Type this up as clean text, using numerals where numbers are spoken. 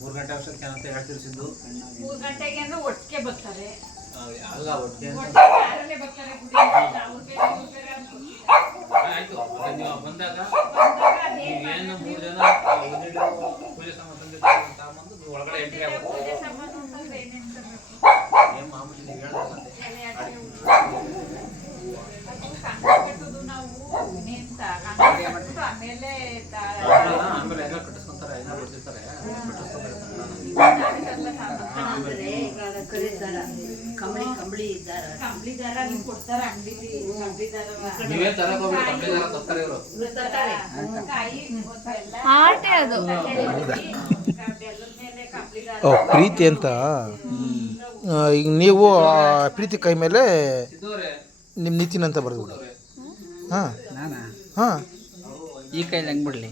3 ಗಂಟೆ ಅಷ್ಟೊತ್ತಿಗೆ ಅಂತ ಹೇಳ್ತಿರ್ಸಿದ್ದು. 3 ಗಂಟೆಗೆ ಅಂದ್ರೆ ಒಟ್ಟಿಗೆ ಬರ್ತಾರೆ. ಅಲ್ಲ ಒಟ್ಟಿಗೆ ಆಯ್ತು. ನೀವು ಬಂದಾಗ ಏನು 3 ಜನ ಪೂಜೆ ಸಾಮಾನು ತಗೊಂಡು ಒಳಗಡೆ ಎಂಟ್ರಿ ಆಗ್ಬೇಕು. ಏನು ಮಾಮೂಲಿ ನೀವು ಹೇಳ್ದಂತೆ ಆಮೇಲೆ ಎಲ್ಲ ಕಟ್ಟಿಸ್ಕೊಂತಾರೆ, ಎಲ್ಲ ಬಿಡ್ತಿರ್ತಾರೆ. ನೀವೇ ತರಕ್ ಹೋಗ್ಬಿಟ್ಟು ಕಂಬಳಿ ದಾರ ತರ್ತಾರೆ ಇವರು. ಆಟೆ ಅದು ಪ್ರೀತಿ ಅಂತ. ಈಗ ನೀವು ಪ್ರೀತಿ ಕೈ ಮೇಲೆ ನಿಮ್ಮ ನಿತಿನ್ ಅಂತ ಬರೆದು. ಹಾಂ ನಾನಾ ಹಾಂ ಈ ಕೈಲಿ ಹೆಂಗೆ ಬಿಡಲಿ?